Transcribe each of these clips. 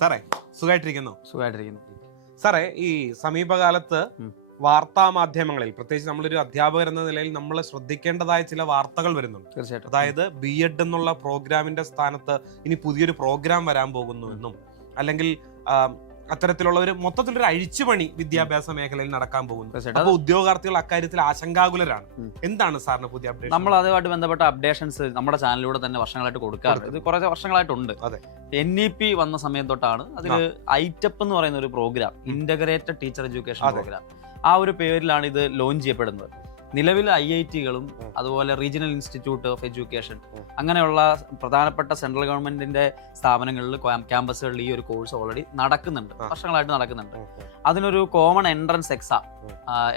സാറേ സുഖമായിട്ടിരിക്കുന്നു? സുഖമായിട്ടിരിക്കുന്നു സാറേ, ഈ സമീപകാലത്ത് വാർത്താ മാധ്യമങ്ങളിൽ, പ്രത്യേകിച്ച് നമ്മളൊരു അധ്യാപകർ എന്ന നിലയിൽ നമ്മൾ ശ്രദ്ധിക്കേണ്ടതായ ചില വാർത്തകൾ വരുന്നുണ്ട്. തീർച്ചയായിട്ടും. അതായത് B.Ed എന്നുള്ള പ്രോഗ്രാമിന്റെ സ്ഥാനത്ത് ഇനി പുതിയൊരു പ്രോഗ്രാം വരാൻ പോകുന്നു എന്നും, അല്ലെങ്കിൽ അത്തരത്തിലുള്ള ഒരു മൊത്തത്തിലൊരു അഴിച്ചുപണി വിദ്യാഭ്യാസ മേഖലയിൽ നടക്കാൻ പോകുന്നു. അപ്പോൾ ഉദ്യോഗാർത്ഥികൾ അക്കാര്യത്തിൽ ആശങ്കാകുലരാണ്. എന്താണ് സാറിന് പുതിയ അപ്ഡേഷൻ? നമ്മൾ അതുമായിട്ട് ബന്ധപ്പെട്ട അപ്ഡേഷൻസ് നമ്മുടെ ചാനലിലൂടെ തന്നെ വർഷങ്ങളായിട്ട് കൊടുക്കാറുണ്ട്. ഇത് കുറേ വർഷങ്ങളായിട്ടുണ്ട്. NEP വന്ന സമയം തൊട്ടാണ് അതിൽ ഐറ്റപ്പ് എന്ന് പറയുന്ന ഒരു program, integrated teacher education program, ആ ഒരു പേരിലാണ് ഇത് ലോഞ്ച് ചെയ്യപ്പെടുന്നത്. നിലവിൽ IIT-കളും അതുപോലെ റീജിയണൽ ഇൻസ്റ്റിറ്റ്യൂട്ട് ഓഫ് എഡ്യൂക്കേഷൻ അങ്ങനെയുള്ള പ്രധാനപ്പെട്ട സെൻട്രൽ ഗവൺമെന്റിന്റെ സ്ഥാപനങ്ങളിൽ, ക്യാമ്പസുകളിൽ ഈ ഒരു കോഴ്സ് ഓൾറെഡി നടക്കുന്നുണ്ട്, വർഷങ്ങളായിട്ട് നടക്കുന്നുണ്ട്. അതിനൊരു കോമൺ എൻട്രൻസ് എക്സാം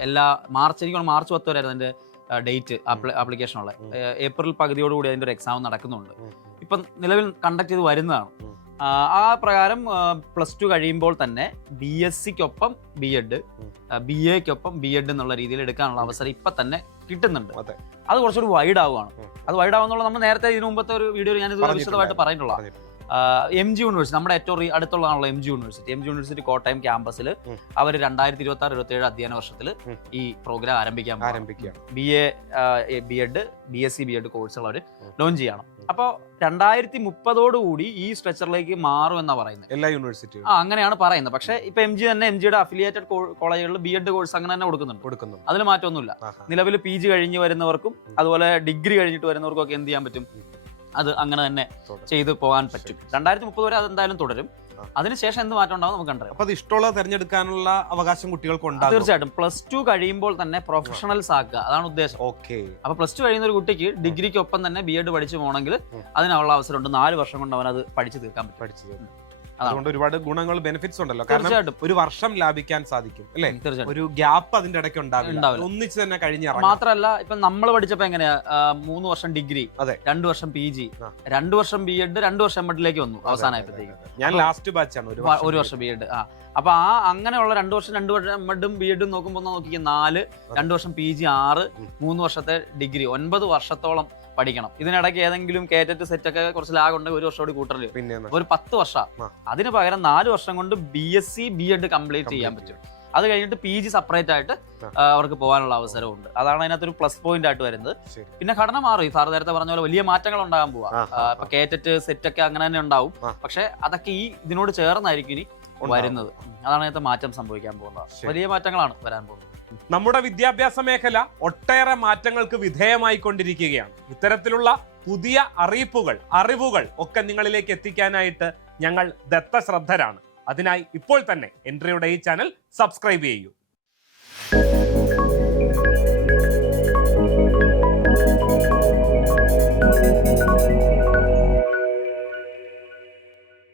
എല്ലാ മാർച്ച് 10 വരെ അതിന്റെ ഡേറ്റ് ആപ്ലിക്കേഷനുള്ള ഏപ്രിൽ പകുതിയോടുകൂടി അതിന്റെ ഒരു എക്സാം നടക്കുന്നുണ്ട്. ഇപ്പം നിലവിൽ കണ്ടക്ട് ചെയ്ത് വരുന്നതാണ്. ആ പ്രകാരം +2 കഴിയുമ്പോൾ തന്നെ BSc-ക്കൊപ്പം B.Ed, BA-ക്കൊപ്പം B.Ed എന്നുള്ള രീതിയിൽ എടുക്കാനുള്ള അവസരം ഇപ്പൊ തന്നെ കിട്ടുന്നുണ്ട്. അത് കുറച്ചുകൂടി വൈഡ് ആവുകയാണ്. അത് വൈഡ് ആവുന്നുള്ള നമ്മൾ നേരത്തെ ഇതിനു മുമ്പത്തെ ഒരു വീഡിയോയിൽ ഞാനിത് വിശദമായിട്ട് പറഞ്ഞിട്ടുള്ള MG യൂണിവേഴ്സിറ്റി, നമ്മുടെ ഏറ്റവും അടുത്തുള്ളതാണല്ലോ MG യൂണിവേഴ്സിറ്റി കോട്ടയം ക്യാമ്പസിൽ അവർ 2026-27 അധ്യയന വർഷത്തിൽ ഈ പ്രോഗ്രാം ആരംഭിക്കാം. BA, B.Ed, BSc, B.Ed കോഴ്സുകൾ അവർ ലോഞ്ച് ചെയ്യണം. അപ്പോൾ 2030 ഈ സ്ട്രക്ചറിലേക്ക് മാറും എന്നാ പറയുന്നത് എല്ലാ യൂണിവേഴ്സിറ്റിയും. അങ്ങനെയാണ് പറയുന്നത്. പക്ഷേ ഇപ്പൊ MGയുടെ അഫിലിയേറ്റഡ് കോളേജുകളിൽ B.Ed കോഴ്സ് അങ്ങനെ തന്നെ കൊടുക്കുന്നുണ്ട്. അതിൽ മാറ്റമൊന്നുമില്ല. നിലവിൽ PG കഴിഞ്ഞ് വരുന്നവർക്കും അതുപോലെ ഡിഗ്രി കഴിഞ്ഞിട്ട് വരുന്നവർക്കും ഒക്കെ എന്ത് ചെയ്യാൻ പറ്റും, അത് അങ്ങനെ തന്നെ ചെയ്തു പോകാൻ പറ്റും. 2030 വരെ അത് എന്തായാലും തുടരും. അതിനുശേഷം എന്ത് മാറ്റം ഉണ്ടാവും നമുക്ക് കണ്ടറിയാം. അപ്പൊ അത് ഇഷ്ടമുള്ള തിരഞ്ഞെടുക്കാനുള്ള അവകാശം കുട്ടികൾക്ക് ഉണ്ടാകും. തീർച്ചയായിട്ടും. +2 കഴിയുമ്പോൾ തന്നെ പ്രൊഫഷണൽസ് ആക്കുക, അതാണ് ഉദ്ദേശം. അപ്പൊ +2 കഴിയുന്ന ഒരു കുട്ടിക്ക് ഡിഗ്രിക്കൊപ്പം തന്നെ B.Ed പഠിച്ചു പോകണമെങ്കിൽ അതിനുള്ള അവസരമുണ്ട്. 4 വർഷം കൊണ്ട് അവൻ അത് പഠിച്ചു തീർക്കാൻ പറ്റും. അതുകൊണ്ട് ഒരുപാട് ഗുണങ്ങൾ, ബെനിഫിറ്റ്സ് ഉണ്ടല്ലോ. കാരണം ഒരു വർഷം ലാഭിക്കാൻ സാധിക്കും അല്ലേ? ഒരു ഗ്യാപ്പ് അതിന്റെ ഇടയ്ക്ക് ഉണ്ടാവില്ല. ഒന്നിച്ച് തന്നെ കഴിഞ്ഞ മാത്രമല്ല, ഇപ്പൊ നമ്മൾ പഠിച്ചപ്പോ എങ്ങനെയാ 3 വർഷം ഡിഗ്രി, 2 വർഷം PG, 2 വർഷം B.Ed, 2 വർഷം M.Ed വന്നു അവസാനമായപ്പോഴത്തേക്കും. ഞാൻ ലാസ്റ്റ് ബാച്ചാണ്, 1 വർഷം B.Ed. അപ്പൊ അങ്ങനെയുള്ള 2 വർഷം M.Ed-ഉം B.Ed-ഉം നോക്കുമ്പോൾ നോക്കിയ 4, 2 വർഷം PG 6, 3 വർഷത്തെ ഡിഗ്രി, 9 വർഷത്തോളം പഠിക്കണം. ഇതിനിടയ്ക്ക് ഏതെങ്കിലും കേറ്ററ്റ് സെറ്റ് ഒക്കെ കുറച്ച് ലാഗ് ഉണ്ടെങ്കിൽ 1 വർഷം കൂടി കൂട്ടല്, ഒരു 10 വർഷം. അതിന് പകരം 4 വർഷം കൊണ്ട് BSc, B.Ed കംപ്ലീറ്റ് ചെയ്യാൻ പറ്റും. അത് കഴിഞ്ഞിട്ട് PG സെപ്പറേറ്റ് ആയിട്ട് അവർക്ക് പോകാനുള്ള അവസരമുണ്ട്. അതാണ് അതിനകത്തൊരു പ്ലസ് പോയിന്റ് ആയിട്ട് വരുന്നത്. പിന്നെ ഘടന മാറി, സാർ നേരത്തെ പറഞ്ഞ പോലെ വലിയ മാറ്റങ്ങൾ ഉണ്ടാകാൻ പോവാ. ഇപ്പൊ കേറ്ററ്റ് സെറ്റ് ഒക്കെ അങ്ങനെ തന്നെ ഉണ്ടാവും. പക്ഷെ അതൊക്കെ ഇതിനോട് ചേർന്നായിരിക്കും ഇനി വരുന്നത്. അതാണ് അതിനകത്ത് മാറ്റം സംഭവിക്കാൻ പോകുന്നത്. വലിയ മാറ്റങ്ങളാണ് വരാൻ പോകുന്നത്. നമ്മുടെ വിദ്യാഭ്യാസ മേഖല ഒട്ടേറെ മാറ്റങ്ങൾക്ക് വിധേയമായിക്കൊണ്ടിരിക്കുകയാണ്. ഇത്തരത്തിലുള്ള പുതിയ അറിവുകൾ ഒക്കെ നിങ്ങളിലേക്ക് എത്തിക്കാനായിട്ട് ഞങ്ങൾ ദത്തശ്രദ്ധരാണ്. അതിനായി ഇപ്പോൾ തന്നെ എൻട്രിയുടെ ഈ ചാനൽ സബ്സ്ക്രൈബ് ചെയ്യൂ.